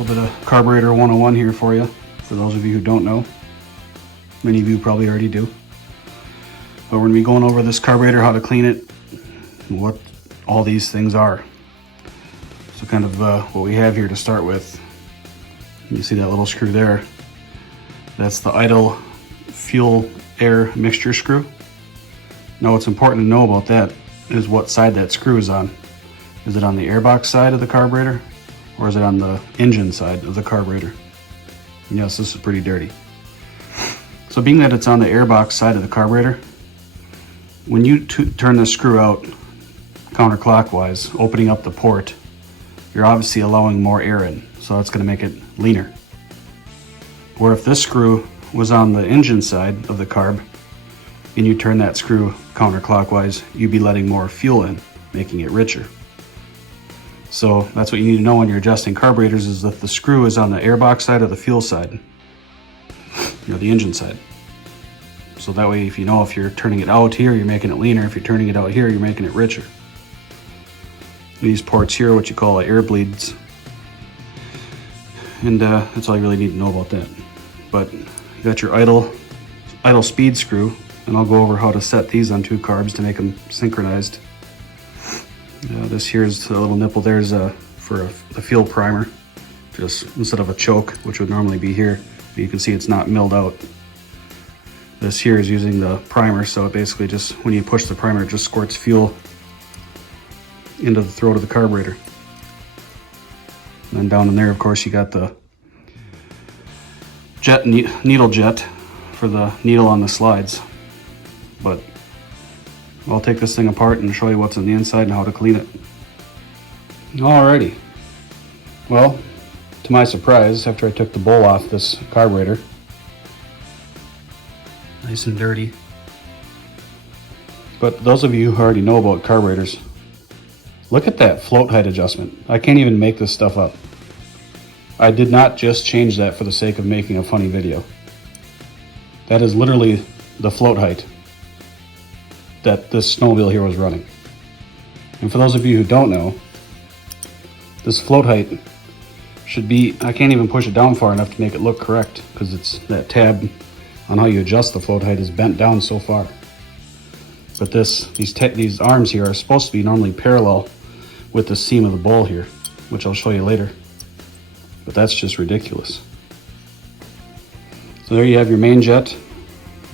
little bit of carburetor 101 here for you, for those of you who don't know. Many of you probably already do. But we're going to be going over this carburetor, how to clean it, and what all these things are. So kind of what we have here to start with. You see that little screw there? That's the idle fuel air mixture screw. Now what's important to know about that is what side that screw is on. Is it on the airbox side of the carburetor, or is it on the engine side of the carburetor? Yes, this is pretty dirty. So being that it's on the airbox side of the carburetor, when you turn the screw out counterclockwise, opening up the port, you're obviously allowing more air in, so that's going to make it leaner. Where if this screw was on the engine side of the carb, and you turn that screw counterclockwise, you'd be letting more fuel in, making it richer. So that's what you need to know when you're adjusting carburetors, is that the screw is on the airbox side or the fuel side, the engine side. So that way, if you know if you're turning it out here, you're making it leaner. If you're turning it out here, you're making it richer. These ports here are what you call air bleeds. And that's all you really need to know about that. But you got your idle speed screw, and I'll go over how to set these on two carbs to make them synchronized. This here is a little nipple. There's for a fuel primer, just instead of a choke, which would normally be here. You can see it's not milled out. This here is using the primer, so it basically just, when you push the primer, it just squirts fuel into the throat of the carburetor. And then down in there, of course, you got the needle jet for the needle on the slides. But I'll take this thing apart and show you what's on the inside and how to clean it. Alrighty. Well, to my surprise, after I took the bowl off this carburetor, nice and dirty. But those of you who already know about carburetors, look at that float height adjustment. I can't even make this stuff up. I did not just change that for the sake of making a funny video. That is literally the float height that this snowmobile here was running. And for those of you who don't know, this float height should be, I can't even push it down far enough to make it look correct, because it's that tab on how you adjust the float height is bent down so far. But these arms here are supposed to be normally parallel with the seam of the bowl here, which I'll show you later. But that's just ridiculous. So there you have your main jet.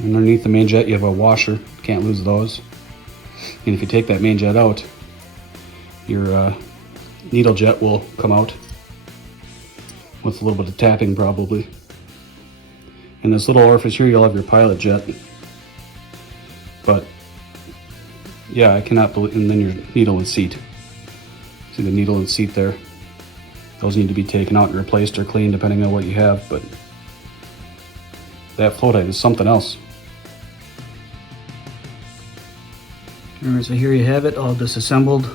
Underneath the main jet you have a washer, can't lose those. And if you take that main jet out, your needle jet will come out with a little bit of tapping probably. In this little orifice here you'll have your pilot jet. But yeah, I cannot believe, and then your needle and seat. See the needle and seat there? Those need to be taken out and replaced or cleaned depending on what you have, but that float height is something else. Alright, so here you have it, all disassembled.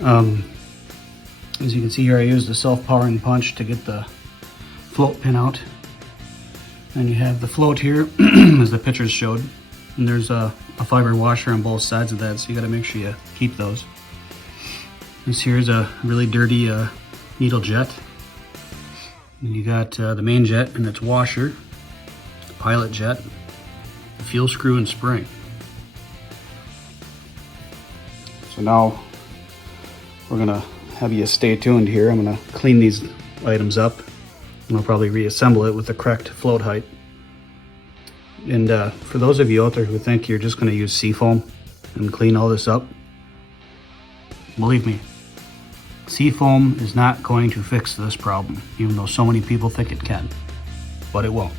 As you can see here, I used a self-powering punch to get the float pin out. And you have the float here, as the pictures showed. And there's a fiber washer on both sides of that, so you gotta make sure you keep those. This here is a really dirty needle jet. And you got the main jet and its washer, the pilot jet, the fuel screw and spring. So now we're gonna have you stay tuned here. I'm gonna clean these items up, and I'll probably reassemble it with the correct float height. And for those of you out there who think you're just gonna use seafoam and clean all this up, believe me, seafoam is not going to fix this problem, even though so many people think it can, but it won't.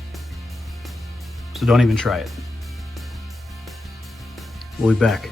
So don't even try it. We'll be back.